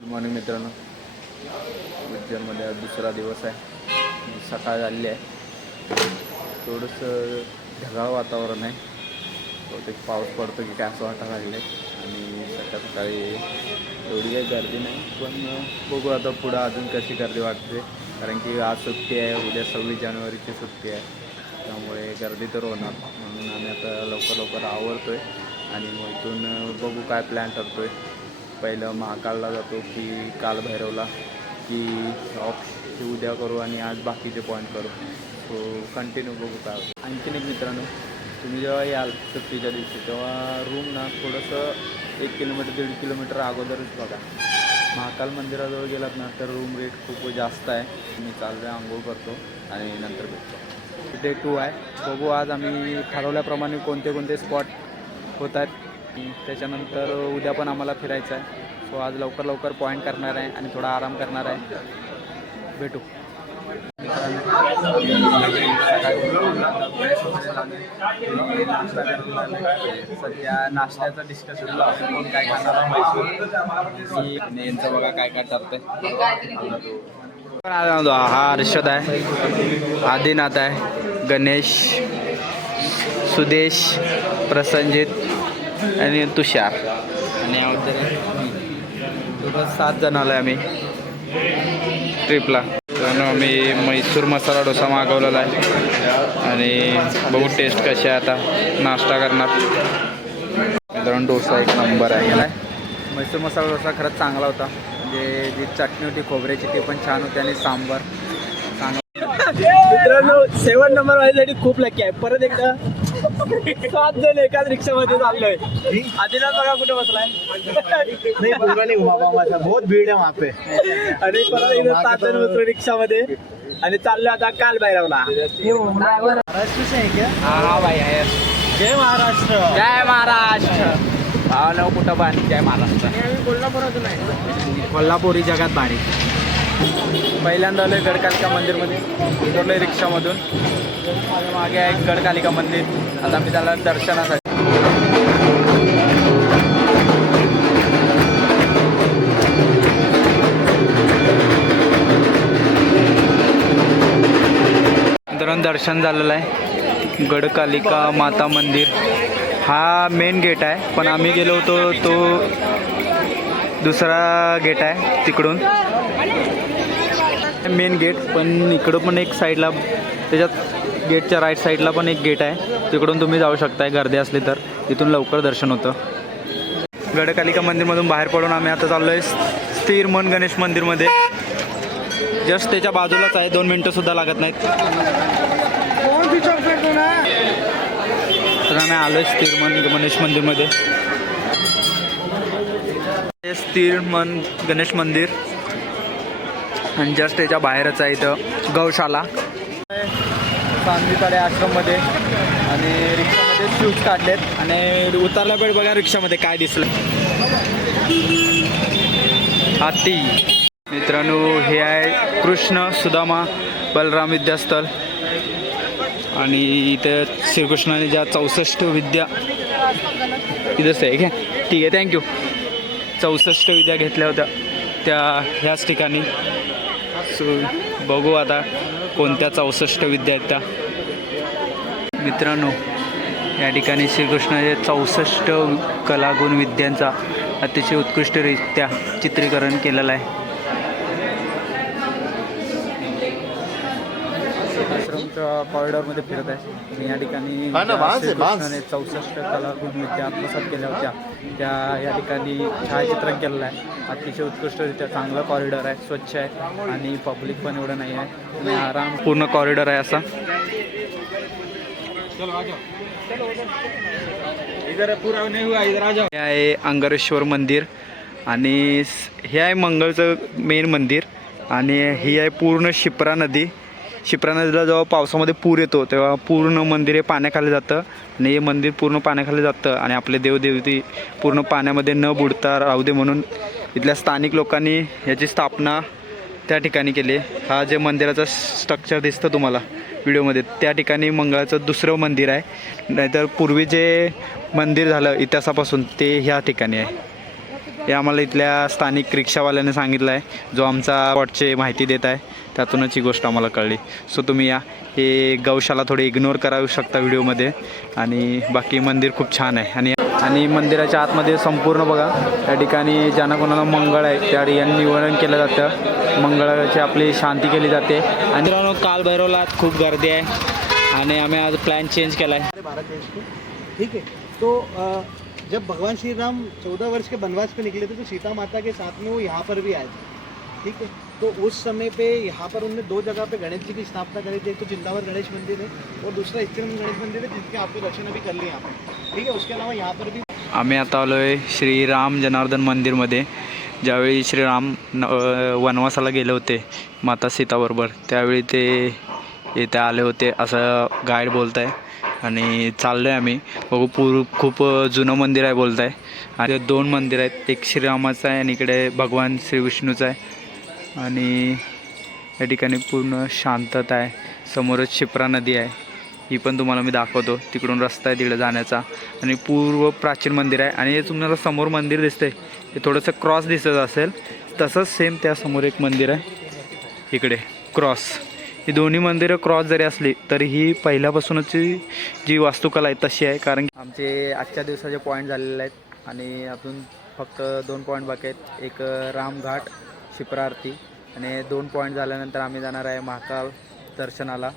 Good morning मित्रांनो. उज्जैनमध्ये आज दुसरा दिवस आहे. सकाळ झाली आहे. थोडंसं ढगाळ वातावरण आहे. बहुतेक पाऊस पडतो की काय असं वाटायला लागलं आहे. आणि सकाळी एवढी काही गर्दी नाही, पण बघू आता पुढं अजून कशी गर्दी वाटते. कारण की आज सुट्टी आहे, उद्या 26 जानेवारीची सुट्टी आहे. त्यामुळे गर्दी तर होणार. म्हणून आम्ही आता लवकर आवरतो आहे आणि मग इथून बघू काय प्लॅन करतो आहे. पहिलं महाकालला जातो की कालभैरवला की ऑफ उद्या करू आणि आज बाकीचे पॉईंट करू. सो कंटिन्यू बघू काय होतं. आणखीन एक मित्रांनो, तुम्ही जेव्हा याल सुट्टीच्या दिवशी तेव्हा रूम ना थोडंसं 1 किलोमीटर 1.5 किलोमीटर अगोदरच बघा. महाकाल मंदिराजवळ गेलात ना तर रूम रेट खूप जास्त आहे. मी चाललो आहे, आंघोळ करतो आणि नंतर भेटतो. डे 2 आहे. बघू आज आम्ही ठरवल्याप्रमाणे कोणते स्पॉट होत आहेत. त्याच्यानंतर उद्या पण आम्हाला फिरायचं आहे. सो आज लवकर पॉईंट करणार आहे आणि थोडा आराम करणार आहे. भेटू. सध्या नाश्त्याचं डिस्कशन कोण काय खाणार मैसूर यांचं बघा काय ठरतंय. हा हर्षद आहे, आदिनाथ आहे, गणेश, सुदेश, प्रसंजित आणि तुषार आणि टोटल 7 जण आलो आहे आम्ही ट्रिपला. आम्ही मैसूर मसाला डोसा मागवलेला आहे आणि बघू टेस्ट कशी आहे. आता नाश्ता करणार. मित्रांनो डोसा एक नंबर आहे. मैसूर मसाला डोसा खरंच चांगला होता. म्हणजे जी चटणी होती खोबऱ्याची ती पण छान होती आणि सांबार मित्रांनो 7 नंबर माझ्यासाठी खूप लकी आहे. परत एकदा 7 जण एकाच रिक्षामध्ये चाललोय. आदिनाथ बघा कुठे बसलाय. बहुत भीड़ है वहाँ पे. आणि परत एकदा 7 जण बसलो रिक्षामध्ये आणि चाललो आता कालभैरवला. महाराष्ट्र से है क्या? हा भाई आहे. जय महाराष्ट्र. जय महाराष्ट्र. हा कुठं पण जय महाराष्ट्र. कोल्हापुरातून आहे. कोल्हापुरी जगात भारी. पहिल्यांदा आलोय गडकालिका मंदिरमध्ये. उतरलोय रिक्षामधून. मागे आहे गडकालिका मंदिर. आता मी त्याला दर्शनासाठी. दर्शन झालेलं आहे. गडकालिका माता मंदिर हा मेन गेट आहे, पण आम्ही गेलो होतो तो दुसरा गेट आहे तिकडून. मेन गेट पण इकडं पण एक साईडला, त्याच्यात गेटच्या राईट साईडला पण एक गेट आहे. तिकडून तुम्ही जाऊ शकताय गर्दी असली तर. तिथून लवकर दर्शन होतं. गडकालिका मंदिरमधून बाहेर पडून आम्ही आता चाललो आहे स्थिर मन गणेश मंदिरमध्ये. जस्ट त्याच्या बाजूलाच आहे. 2 मिनटंसुद्धा लागत नाहीत. तर आम्ही आलो आहे स्थिर मन गणेश मंदिरमध्ये. स्थिर मन गणेश मंदिर आणि जस्ट त्याच्या बाहेरच आहे इथं गौशाला. सांगलीकडे आश्रममध्ये आणि रिक्षामध्ये शूज काढलेत आणि उतरला वेळ बघा रिक्षामध्ये काय दिसलं. हाती. मित्रांनो हे आहे कृष्ण सुदामा बलराम विद्यास्थळ आणि इथं श्रीकृष्णाने ज्या 64 विद्या इथंच आहे घ्या. ठीक आहे, थँक्यू. 64 विद्या घेतल्या होत्या त्या ह्याच ठिकाणी. सो बघू आता कोणत्या 64 विद्या आहेत त्या. मित्रांनो या ठिकाणी श्रीकृष्णाचे 64 कलागुण विद्यांचा अतिशय उत्कृष्टरित्या चित्रीकरण केलेलं आहे. आश्रमच्या कॉरिडॉरमध्ये फिरत आहे. या ठिकाणी श्रीकृष्णाने 64 कलागुण विद्या आत्मसात केल्या होत्या त्या या ठिकाणी छायाचित्रण केलेलं आहे. अतिशय उत्कृष्टरित्या चांगलं कॉरिडॉर आहे, स्वच्छ आहे आणि पब्लिक पण एवढं नाही आहे आणि आराम पूर्ण कॉरिडॉर आहे असा. हे आहे अंगारेश्वर मंदिर आणि हे आहे मंगळचं मेन मंदिर आणि ही आहे पूर्ण शिप्रा नदी. शिप्रा नदीला जेव्हा पावसामध्ये पूर येतो तेव्हा पूर्ण मंदिर हे पाण्याखाली जातं आणि हे मंदिर पूर्ण पाण्याखाली जातं आणि आपले देवदेवती पूर्ण पाण्यामध्ये न बुडता राहू दे म्हणून इथल्या स्थानिक लोकांनी याची स्थापना त्या ठिकाणी केली. हा जे मंदिराचं स्ट्रक्चर दिसतं तुम्हाला व्हिडिओमध्ये त्या ठिकाणी मंगळाचं दुसरं मंदिर आहे. नाहीतर पूर्वी जे मंदिर झालं इतिहासापासून ते ह्या ठिकाणी आहे. हे आम्हाला इथल्या स्थानिक रिक्षावाल्याने सांगितलं आहे, जो आमचा स्पॉटची माहिती देत आहे, त्यातूनच ही गोष्ट आम्हाला कळली. सो तुम्ही या, हे गौशाला थोडी इग्नोर करावू शकता व्हिडिओमध्ये. आणि बाकी मंदिर खूप छान आहे. आणि मंदिराच्या आतमध्ये संपूर्ण बघा, त्या ठिकाणी ज्यांना कोणाला मंगळ आहे त्या ठिकाणी निवारण केलं जातं, मंगळाची आपली शांती केली जाते. आणि काल भैरवला खूप गर्दी आहे आणि आम्ही आज प्लॅन चेंज केला आहे. भारत देश को, ठीक है. तो जब भगवान श्री राम 14 वर्ष के वनवास पे निकले थे तो सीता माता के साथ में वो यहाँ पर भी आए थे, ठीक है. तो उस समय पे यहाँ पर उन्होंने 2 जगह पे गणेश जी की स्थापना करी थी. एक तो चिंतावर गणेश मंदिर है और दूसरा इच्छन गणेश मंदिर है, जिसके आपके दर्शन अभी कर लिए यहाँ पर, ठीक है. उसके अलावा यहाँ पर भी आम्ही आता आलो आहे श्रीराम जनार्दन मंदिरमध्ये. ज्यावेळी श्रीराम वनवासाला गेले होते माता सीताबरोबर, त्यावेळी ते इथे आले होते असं गाईड बोलत आहे. आणि चाललो आहे आम्ही बघू. खूप जुनं मंदिर आहे बोलत आहे. आणि 2 मंदिर आहेत, एक श्रीरामाचं आहे आणि इकडे भगवान श्री विष्णूचं आहे. आणि या ठिकाणी पूर्ण शांतता आहे. समोरच शिप्रा नदी आहे, ही पण तुम्हाला मी दाखवतो. तिकडून रस्ता आहे तिकडे जाण्याचा. आणि पूर्व प्राचीन मंदिर आहे. आणि हे तुम्हाला समोर मंदिर दिसतंय, हे थोडंसं क्रॉस दिसत असेल, तसंच सेम त्यासमोर एक मंदिर आहे इकडे क्रॉस. ही दोन्ही मंदिरं क्रॉस जरी असली तरी ही पहिल्यापासूनची जी वास्तुकला आहे तशी आहे. कारण की आमचे आजच्या दिवसाचे पॉईंट झालेले आहेत आणि अजून फक्त 2 पॉईंट बाकी आहेत. एक रामघाट, शिप्रा आरती, आणि 2 पॉईंट झाल्यानंतर आम्ही जाणार आहे महाकाल दर्शनाला.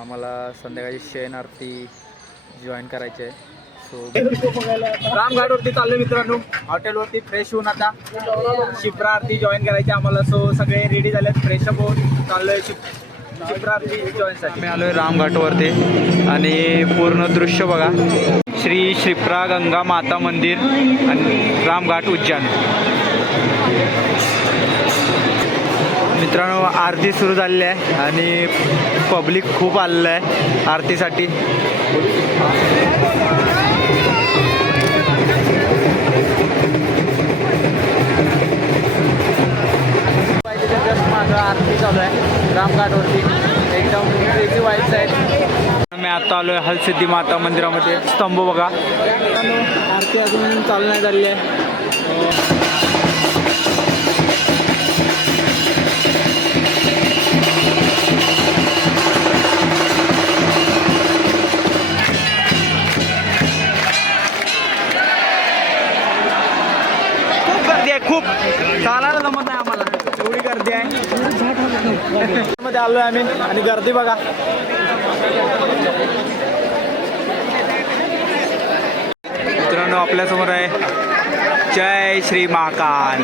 आम्हाला संध्याकाळी शयन आरती जॉईन करायची आहे. सो रामघाटवरती चाललोय मित्रांनो, हॉटेलवरती फ्रेश होऊन आता शिप्रा आरती जॉईन करायची आम्हाला. सो सगळे रेडी झालेत, फ्रेशअप होऊन चाललोय शिप्रा आरती जॉईनसाठी. आम्ही आलो आहे रामघाटवरती आणि पूर्ण दृश्य बघा. श्री शिप्रा गंगा माता मंदिर आणि रामघाट उज्जैन. मित्रांनो आरती सुरू झालेली आहे आणि पब्लिक खूप आलेलं आहे आरतीसाठी. जस्ट माझं आरती चालू आहे रामघाटवरती, एकदम क्रेझी वाईब्स आहेत. मी आता आलो आहे हलसिद्धी माता मंदिरामध्ये. स्तंभ बघा, आरती अजून चालू नाही झालेली आहे. खूप चालायला जमत नाही आम्हाला, एवढी गर्दी आहे. मध्ये आलोय आम्ही आणि गर्दी बघा. मित्रांनो आपल्यासमोर आहे जय श्री महाकाल.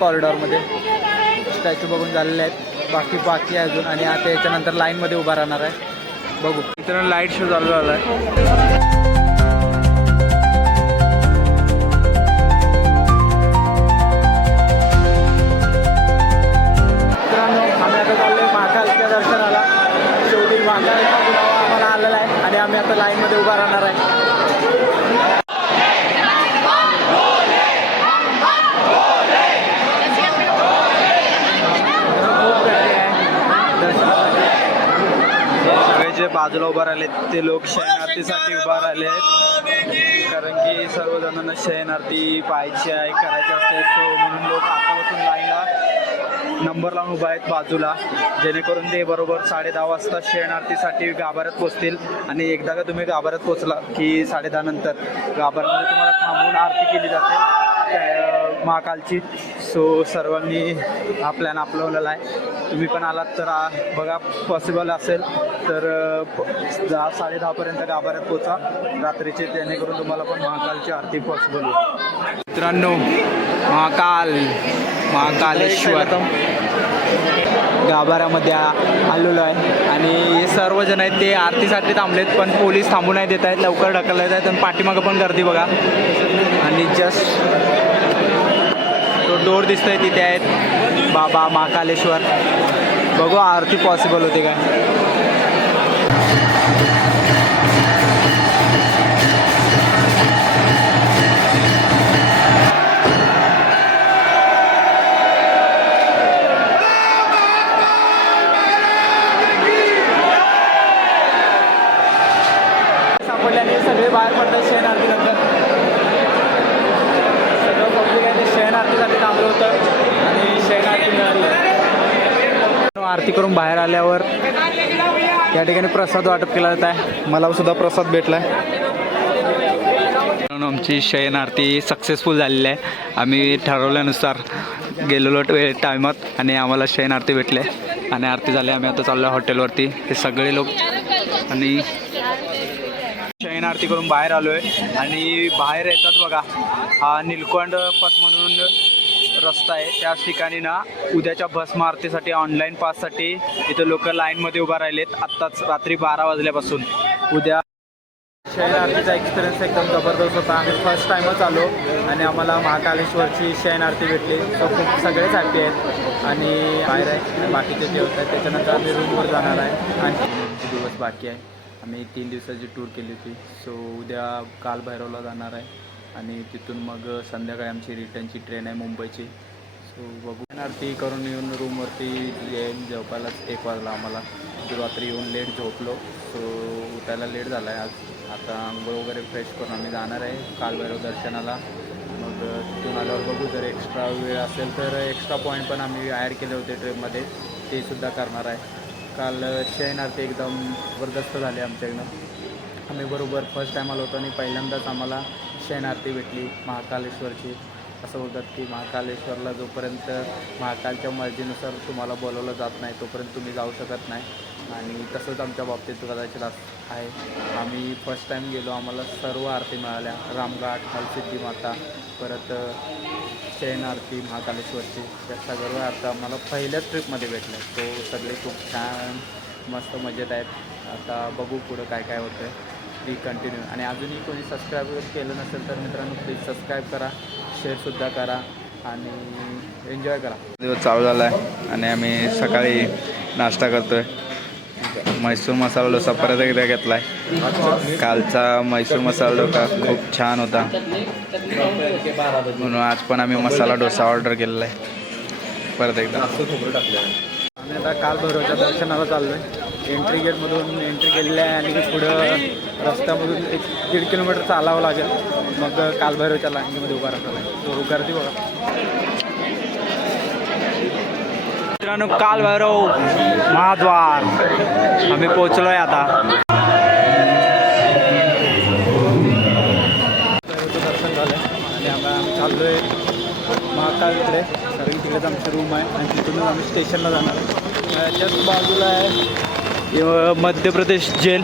कॉरिडॉरमध्ये स्टॅच्यू बघून झालेले आहेत, बाकी आहे अजून. आणि आता याच्यानंतर लाईनमध्ये उभा राहणार आहे. बघू मित्रांनो, लाईट शो चालू झाला आहे. मित्रांनो आम्ही आता चाललो आहे महाकालच्या दर्शनाला. शेवटी महाकालचा बुलावा आम्हाला आलेला आहे आणि आम्ही आता लाईनमध्ये उभा राहणार आहे. जे बाजूला उभा राहिले ते लोक शयन आरतीसाठी उभा राहिले आहेत, कारण की सर्वजणांना शयन आरती पाहायची आहे, करायची असते. तो म्हणून लोक आतापासून लाईनला नंबर लावून उभा आहेत बाजूला, जेणेकरून ते बरोबर 10:30 वाजता शयन आरतीसाठी गाभाऱ्यात पोचतील. आणि एकदा का तुम्ही गाभाऱ्यात पोचला की 10:30 नंतर गाभाऱ्यामध्ये तुम्हाला थांबून आरती केली जाते महाकालची. सो सर्वांनी हा प्लॅन अपलवलेला आहे. तुम्ही पण आलात तर बघा, पॉसिबल असेल तर 10:30पर्यंत गाभाऱ्यात पोचा रात्रीचे, जेणेकरून तुम्हाला पण महाकालची आरती पॉसिबल होईल. मित्रांनो महाकालेश्वर गाभाऱ्यामध्ये आलेलो आहे आणि हे सर्वजण आहेत ते आरतीसाठी थांबलेत, पण पोलीस थांबू नाही देत आहेत, लवकर ढकलत आहेत. आणि पाठीमागं पण गर्दी बघा. आणि जस्ट तो डोर दिसतोय तिथे आहेत बाबा महाकालेश्वर. बघू आरती पॉसिबल होते काय. आरती करून बाहेर आल्यावर या ठिकाणी प्रसाद वाटप केला जात आहे. मला सुद्धा प्रसाद भेटला आहे. आमची शयन आरती सक्सेसफुल झालेली आहे. आम्ही ठरवल्यानुसार गेलेलो टायमात आणि आम्हाला शयन आरती भेटले आणि आरती झाली. आम्ही आता चाललो हॉटेलवरती. हे सगळे लोक आणि शयन आरती करून बाहेर आलो आहे आणि बाहेर येतात बघा हा नीलकंठ पथ म्हणून रस्ता आहे. त्याच ठिकाणी ना उद्याच्या भस्म आरतीसाठी ऑनलाईन पाससाठी इथं लोक लाईनमध्ये उभा राहिलेत. आत्ताच रात्री 12 वाजल्यापासून. उद्या शयन आरतीचा एक्सपिरियन्स एकदम जबरदस्त होता. आम्ही फर्स्ट टाईमच आलो आणि आम्हाला महाकालेश्वरची शयन आरती भेटली. सो खूप सगळेच हॅपी आहेत आणि बाहेर आहे आणि बाकीचे जे होत आहेत त्याच्यानंतर आम्ही रूमवर जाणार आहे आणि दिवस बाकी आहे. आम्ही 3 दिवसाची टूर केली होती. सो उद्या कालभैरवला जाणार आहे आणि तिथून मग संध्याकाळी आमची रिटर्नची ट्रेन आहे मुंबईची. सो बघू. आरती करून येऊन रूमवरती येऊन झोपायलाच 1 वाजला आम्हाला. रात्री येऊन लेट झोपलो. सो उठायला लेट झाला आहे आज. आता आंघोळ वगैरे फ्रेश करून आम्ही जाणार आहे कालभैरव दर्शनाला. मग तिथून आल्यावर बघू जर एक्स्ट्रा वेळ असेल तर एक्स्ट्रा पॉईंट पण आम्ही ॲड केले होते ट्रेनमध्ये ते सुद्धा करणार आहे. काल शयन आरती एकदम जबरदस्त झाली आमच्याकडनं. आम्ही बरोबर फर्स्ट टाईम आलो होतो आणि पहिल्यांदाच आम्हाला शयन आरती भेटली महाकालेश्वरची. असं बोलतात की महाकालेश्वरला जोपर्यंत महाकालच्या मर्जीनुसार तुम्हाला बोलवलं जात नाही तोपर्यंत तुम्ही जाऊ शकत नाही आणि तसंच आमच्या बाबतीत कदाचित आहे. आम्ही फर्स्ट टाईम गेलो. आम्हाला सर्व आरती मिळाल्या. रामघाट, हरसिद्धी माता, परत शयन आरती महाकालेश्वरची या सर्व आरती आम्हाला पहिल्याच ट्रिपमध्ये भेटल्या. तो सगळे खूप छान मस्त मजेत आहेत. आता बघू पुढं काय काय होतं आहे. ती कंटिन्यू आणि अजूनही कोणी सबस्क्राईब केलं नसेल तर मित्रांनो प्लीज सबस्क्राईब करा, शेअरसुद्धा करा आणि एन्जॉय करा. दिवस चालू झाला आहे आणि आम्ही सकाळी नाश्ता करतो आहे. म्हैसूर मसाला डोसा परत एकदा घेतला आहे. कालचा म्हैसूर मसाला डोसा खूप छान होता म्हणून आज पण आम्ही मसाला डोसा ऑर्डर केलेला आहे परत एकदा. आम्ही आता कालभैरवच्या दर्शनाला चाललो आहे. एंट्री गेटमधून एंट्री केलेली आहे आणि पुढं रस्त्यामधून 1-1.5 किलोमीटर चालावं लागेल. मग कालभैरवच्या लाईनीमध्ये उभा राहतो आहे. तो गर्दी बघा मित्रांनो. कालभैरव महाद्वार आम्ही पोचलो आहे आता. दर्शन झालं आणि आम्ही चाललो आहे महाकालकडे. कारण तिकडेच आमची रूम आहे आणि तिथूनच आम्ही स्टेशनला जाणार आहे. त्याच बाजूला आहे मध्य प्रदेश जेल.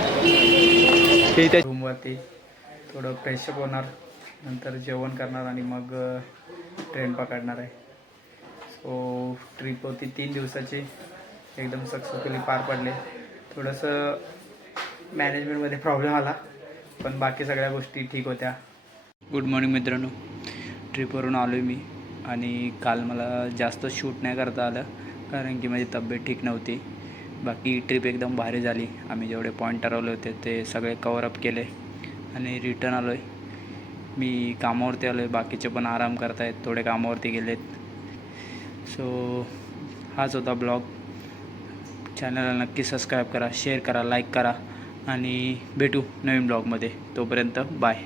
हे त्या रूमवरती थोडं फ्रेशअप होणार, नंतर जेवण करणार आणि मग ट्रेन पकडणार आहे. सो ट्रिप होती 3 दिवसाची, एकदम सक्सेसफुली पार पडले. थोडंसं मॅनेजमेंटमध्ये प्रॉब्लेम आला पण बाकी सगळ्या गोष्टी ठीक होत्या. गुड मॉर्निंग मित्रांनो. ट्रिपवरून आलो आहे मी आणि काल मला जास्त शूट नाही करता आलं कारण की माझी तब्येत ठीक नव्हती. बाकी ट्रिप एकदम भारी झाली. आम्ही जेवढे पॉईंट ठरवले होते ते सगळे कवर अप केले आणि रिटर्न आलो आहे. मी कामावरती आलो आहे. बाकीचे पण आराम करतायत, थोडे कामावरती गेलेत. सो हाच होता ब्लॉग. चॅनलला नक्की सबस्क्राईब करा, शेअर करा, लाईक करा आणि भेटू नवीन ब्लॉगमध्ये. तोपर्यंत बाय.